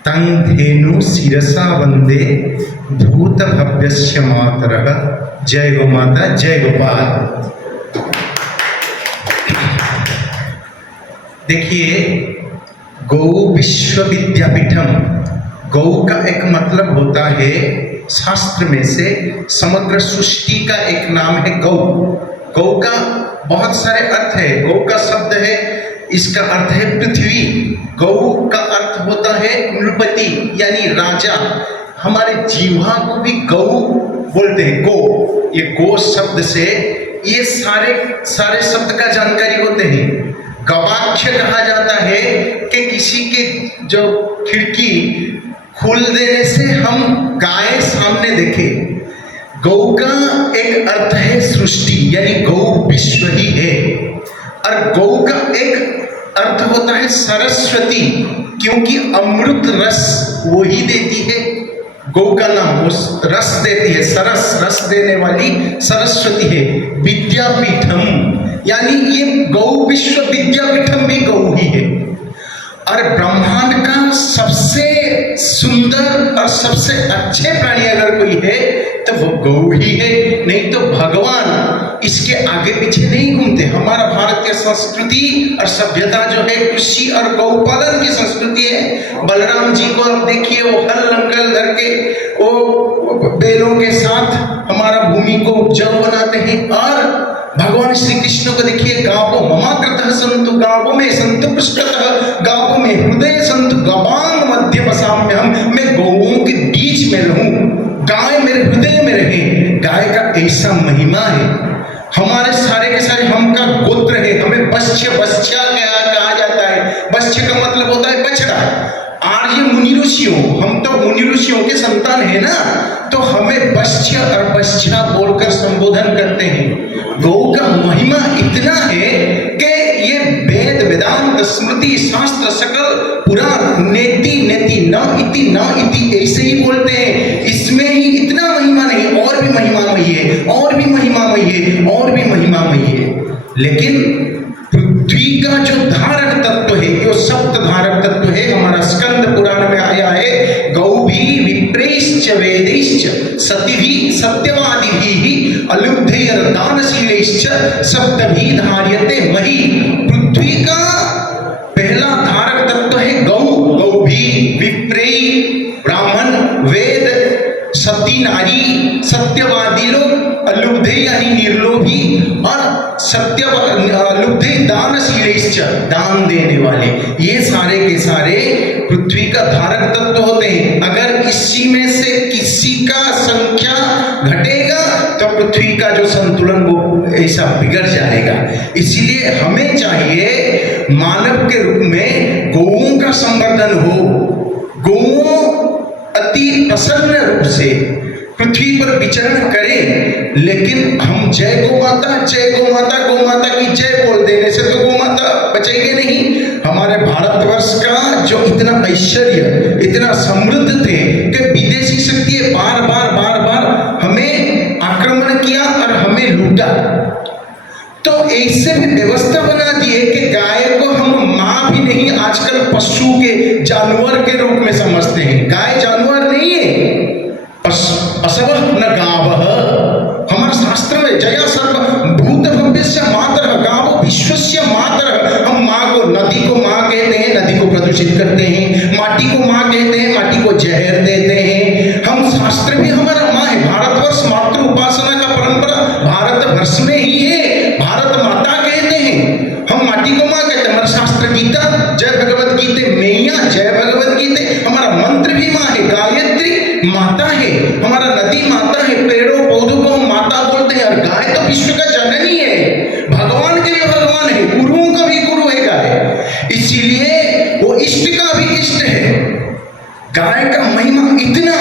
तं धेनु शिरसा वंदे भूत भव्यस्य मातरः। जय गो माता, जय गोपाल। देखिए, गौ विश्वविद्यापीठम, गौ का एक मतलब होता है शास्त्र में से समग्र सृष्टि का एक नाम है गौ। गौ का बहुत सारे अर्थ है। गौ का शब्द है, इसका अर्थ है पृथ्वी। गौ का अर्थ होता है नृपति यानी राजा। हमारे जीवा को भी गौ बोलते हैं, गो। ये गो शब्द से ये सारे शब्द का जानकारी होते हैं। गवाक्ष कहा जाता है कि किसी के जो खिड़की खोल देने से हम गाय सामने देखें। गौ का एक अर्थ है सृष्टि, यानी गौ विश्व ही है। और गौ का एक अर्थ होता है सरस्वती, क्योंकि अमृत रस वो ही देती है। गौ का नाम वो रस देती है, सरस रस देने वाली सरस्वती है। विद्यापीठम यानी ये गौ विश्व विद्यापीठम भी गौ ही है। और ब्रह्मांड का सबसे सुंदर और सबसे अच्छे प्राणी अगर कोई है तो वो गौ ही है। नहीं तो भगवान इसके आगे पीछे नहीं घूमते। हमारा भारतीय संस्कृति और सभ्यता जो है कृषि और गौ पालन की संस्कृति है। बलराम जी को आप देखिए, वो हल लंगल करके वो बैलों के साथ हमारा भूमि को उपजाऊ बनाते हैं। और भगवान श्री कृष्ण को देखिए, गावो ममाकृतः सन्तु गावो में सन्तु पृष्ठतः गावो में हृदय सन्तु गवांग मध्य वसाम्यहम्। मैं गौओं के बीच में रहूं, गाय मेरे हृदय में रहे। गाय का ऐसा महिमा है। हमारे सारे के सारे हम का गोत्र है। हमें बश्य बश्या कहा जाता है। बश्य का मतलब होता है बछड़ा। आर्य मुनि ऋषियों, हम तो मुनि ऋषियों के संतान है ना, तो हमें बश्य और बश्या बोलकर संबोधन करते हैं। गौ का महिमा इतना है कि ये वेद वेदांत स्मृति शास्त्र सकल पुराण नेति नेति न इति ऐसे ही बोलते हैं। इसमें ही इतना महिमा नहीं, और भी महिमामयी है, और भी महिमामयी है, और भी महिमामयी है। लेकिन पृथ्वी का जो धारक तत्व है, जो सप्त धारक तत्व है, हमारा स्कंद पुराण में आया है। गौ भी विप्रेश्च वेदैश्च सतिभिः सत्यवादिभिः अलुब्धैर दानशीलैश्च सप्तभिः धार्यते मही। पृथ्वी का पहला धारक तत्व है गौ। गौ भी विप्रेय ब्राह्मण, वेद, सती नारी, सत्यवादी लोग, अलुब्धे यानी निर्लोभी, और लुब्धे दानशीलैश्च दान देने वाले। ये सारे के सारे पृथ्वी का धारक तत्व होते हैं। अगर इसी में से किसी का संख्या घटेगा तो पृथ्वी का जो संतुलन वो ऐसा बिगड़ जाएगा। इसीलिए हमें चाहिए मानव के रूप में गौओं का संवर्धन हो। गौओं अति प्रसन्न रूप से पृथ्वी पर विचरण करें। लेकिन हम जय गौ माता, जय गौ माता, गौ माता की जय बोल देने से तो गौ माता बचेगी नहीं। हमारे भारतवर्ष का जो इतना ऐश्वर्य, इतना समृद्ध थे कि विदेशी शक्ति बार बार हमें आक्रमण किया और हमें लूटा। तो ऐसे भी व्यवस्था बना दी है कि गाय को हम माँ भी नहीं, आजकल पशु के जानवर के रूप में समझते हैं। गाय जानवर नहीं है। पशवः न गावः, हमारे शास्त्र में जया सर्व भूत भव्यस्य मातरः, गावो विश्वस्य मातरः। हम माँ को, नदी को माँ कहते हैं, नदी को प्रदूषित करते हैं। माटी को माँ कहते हैं, माटी को जहर देते हैं। हम शास्त्र भी हमारा माँ है। भारतवर्ष मातृ उपासना का परंपरा भारतवर्ष में ही है। भारत माता कहते हैं, हम माटी को माँ कहते हैं। हमारा शास्त्र गीता, जय भगवत गीते मैया, जय भगवत गीते। हमारा मंत्र भी माँ है, गायत्री माता है। हमारा नदी माता है, पेड़ों पौधों को हम माता बोलते हैं। और गाय तो विश्व का जननी है, भगवान के भी भगवान है, गुरुओं का भी गुरु है गाय। इसीलिए वो इष्ट का भी इष्ट है। गाय का महिमा इतना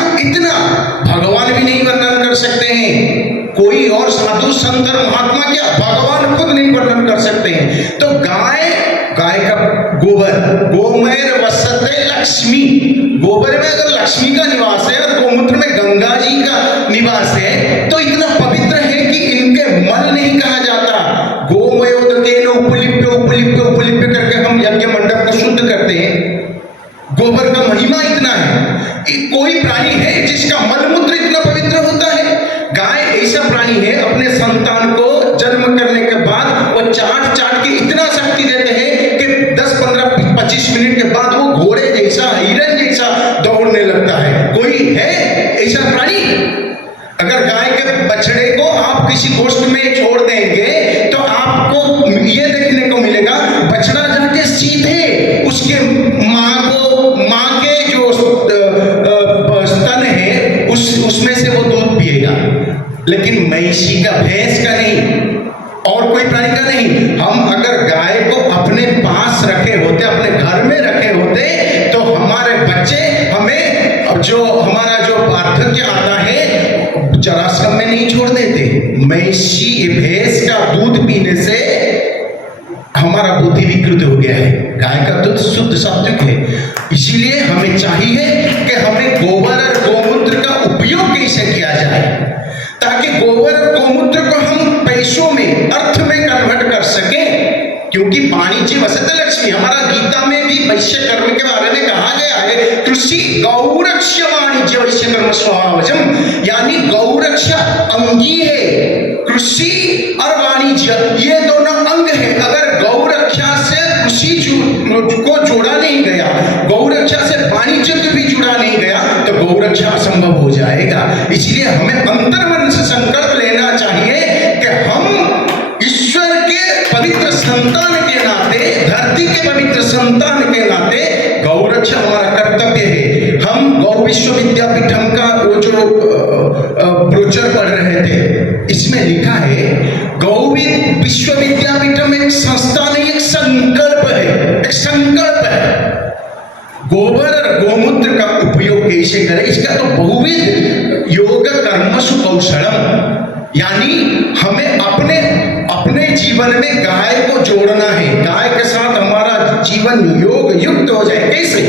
भगवान भी नहीं वर्णन कर सकते हैं। कोई और साधु संत महात्मा क्या, भगवान खुद नहीं वर्णन कर सकते हैं। तो गाय का गोबर, गोमय वसते लक्ष्मी। गोबर में अगर लक्ष्मी का निवास है और गोमूत्र में गंगा जी का निवास है, तो इतना पवित्र है कि इनके मल नहीं कहा जाता। गोमयोदकेन उपलिप्य करके हम यज्ञ मंडप को शुद्ध करते हैं। गोबर गोबर का महिमा इतना है कि कोई प्राणी है जिसका मलमूत्र इतना पवित्र होता है? गाय ऐसा प्राणी है, अपने संतान को जन्म करने के बाद वो चाट चाट के इतना शक्ति देते हैं कि 10, 15, 25 मिनट के बाद वो घोड़े जैसा, हिरन जैसा दौड़ने लगता है। कोई है ऐसा प्राणी? अगर गाय के बछड़े को आप किसी गोष्ठ में छोड़ देंगे तो आपको ये देखने को मिलेगा, बछड़ा जाके सीधे उसके माँ के जो स्तन है उसमें से वो दूध पिएगा, लेकिन मैसी का, भैंस का नहीं, और कोई प्राणी का नहीं। हम अगर गाय को अपने पास रखे होते, अपने घर में रखे होते, तो हमारे बच्चे हमें, अब जो हमारा जो वार्धक्य आता है, जराश्रम में नहीं छोड़ देते। मैसी भैंस का दूध पीने से हमारा बुद्धि विकृत हो गया है। गाय का दूध शुद्ध सात्विक है, इसीलिए हमें चाहिए कि हमें गोबर और गोमूत्र का उपयोग कैसे किया जाए, ताकि गोबर और गोमूत्र को हम पैसों में, अर्थ में कन्वर्ट कर सके। क्योंकि वाणिज्य वसत लक्ष्मी, हमारा गीता में भी वैश्य कर्म के बारे में कहा गया है, कृषि गौरक्ष वाणिज्य वैश्य कर्म स्वभावजम, यानी गौरक्षा अंगी है, कृषि और वाणिज्य ये दोनों अंग है। अगर गौरक्षा से कृषि को जोड़ा नहीं गया, गौरक्षा से वाणिज्य को भी जुड़ा नहीं गया, तो गौरक्षा असंभव हो जाएगा। इसलिए हमें अंतर्मन से संकल्प लेना चाहिए कि हम ईश्वर के पवित्र संतान के नाते, धरती के पवित्र संतान के नाते गौरक्षा हमारा कर्तव्य है। हम गौ विश्वविद्यापीठम का वो जो ब्रोचर पढ़ रहे थे, इसमें लिखा है गौ विश्वविद्यापीठम एक संस्था नहीं, एक संकल्प है, एक संकल्प है। गोबर और गोमूत्र का उपयोग कैसे करें, इसका तो बहुविध योग कर्मसु कौशलम, यानी हमें अपने जीवन में गाय को जोड़ना है, गाय के साथ हमारा जीवन योग युक्त हो जाए। कैसे?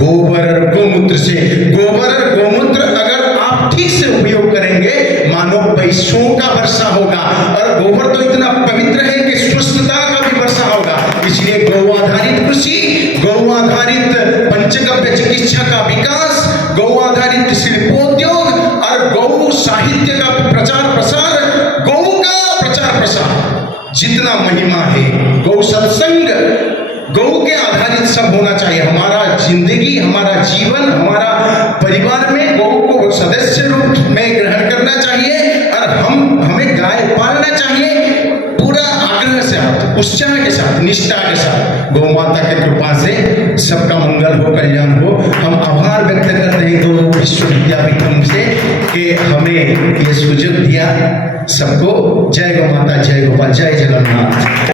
गोबर और गोमूत्र से। गोबर और गोमूत्र अगर आप ठीक से उपयोग करेंगे, मानो पैसों का वर्षा होगा, और गोबर तो इतना पवित्र है कि स्वस्थता का भी वर्षा होगा। इसलिए गौ आधारित कृषि, गौ आधारित पंचगव्य चिकित्सा का विकास, गौ आधारित शिल्पोद्योग और गौ साहित्य का प्रचार प्रसार, गौ का प्रचार प्रसार जितना महिमा है, गौ सत्संग, गौ के आधारित सब होना चाहिए। हमारा जिंदगी, हमारा जीवन, हमारा परिवार में गौ को सदस्य रूप में ग्रहण करना चाहिए, और हमें गाय पालना चाहिए पूरा आग्रह से, उत्साह के साथ, निष्ठा के साथ। गौ माता की कृपा से सबका मंगल हो, कल्याण हो। हम आभार व्यक्त करते हैं गौ विश्वविद्यापीठम से कि हमें ये सुजग दिया। सबको जय गौ माता, जय गोपाल, जय जगन्नाथ।